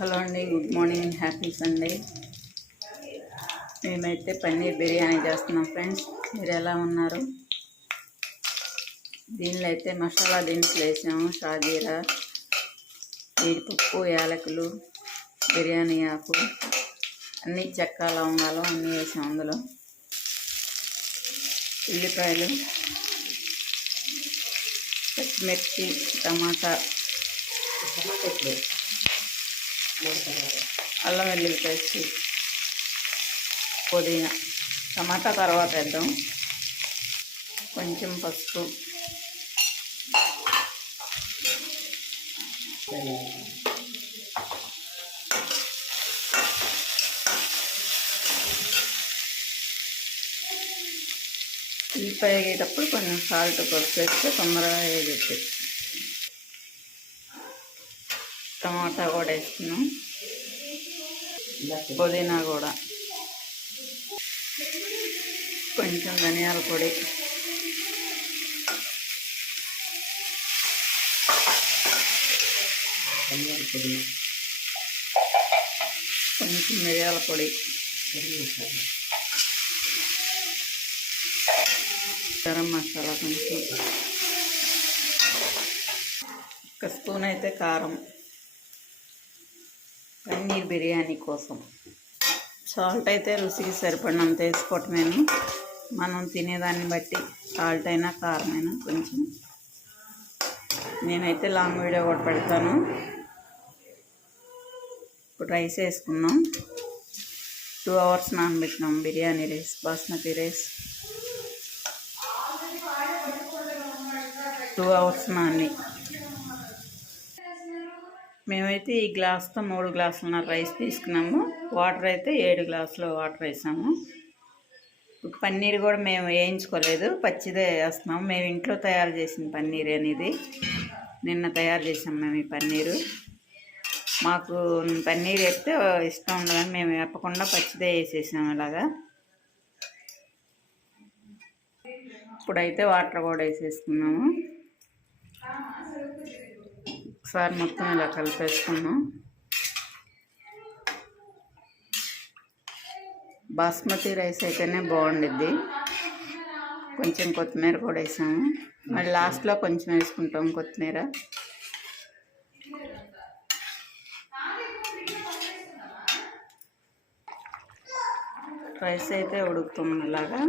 Hello అండి good morning happy Sunday. మేమైతే పన్నీర్ బిర్యానీ చేస్తున్నాం ఫ్రెండ్స్. మీరు ఎలా ఉన్నారు? దీనిలో అయితే మసాలా దినుసులు వేసాము షాజీరా జీడిపప్పు యాలకులు బిర్యానీ ఆకు అన్నీ చెక్క లవంగాలు అన్నీ వేసాం అందులో. ఉల్లిపాయలు పచ్చిమిర్చి టమాటా. అల్లం వెల్లుల్లి పేస్ట్ పుదీనా టమాటా తర్వాత వేద్దాం కొంచెం పసుపు ఉల్లిపాయ వేగేటప్పుడు కొంచెం సాల్ట్ పసుపు వేస్తే తొందరగా వేగెచ్చు టమాటా కూడా వేస్తున్నాం పుదీనా కూడా. కొంచెం ధనియాల పొడి. కొంచెం మిరియాల పొడి. గరం మసాలా కొంచెం. ఒక స్పూన్ అయితే కారం. పన్నీర్ బిర్యానీ కోసం. సాల్ట్ అయితే రుచికి సరిపడినంత వేసుకోవటమేను. మనం తినేదాన్ని బట్టి సాల్ట్ అయినా కారం అయినా కొంచెం. నేనైతే లాంగ్ వీడియో కూడా పెడతాను. ఇప్పుడు రైస్ వేసుకున్నాం two hours నానబెట్టినాం biryani rice basmati rice. Two hours Nani. మేమైతే ఈ గ్లాస్తో మూడు గ్లాసుల రైస్ తీసుకున్నాము. వాటర్ అయితే ఏడు గ్లాసులు వాటర్ వేసాము. పన్నీర్ కూడా మేము వేయించుకోలేదు. పచ్చిదే వేస్తున్నాము. మేము ఇంట్లో తయారు చేసిన పన్నీర్ అనేది నిన్న తయారు చేసాం మేము ఈ పన్నీరు. మాకు పన్నీర్ వేస్తే ఇష్టం ఉండదని మేము చెప్పకుండా పచ్చిదే వేసేసాం ఇలాగా. ఇప్పుడైతే వాటర్ కూడా వేసేసుకున్నాము. ఒకసారి మొత్తం ఇలా కలిపేసుకున్నాం. బాస్మతి రైస్ అయితేనే బాగుండిద్ది. కొంచెం కొత్తిమీర కూడా వేసాము. మళ్ళీ లాస్ట్లో కొంచెం వేసుకుంటాం కొత్తిమీర. రైస్ అయితే ఉడుకుతుంది అలాగా.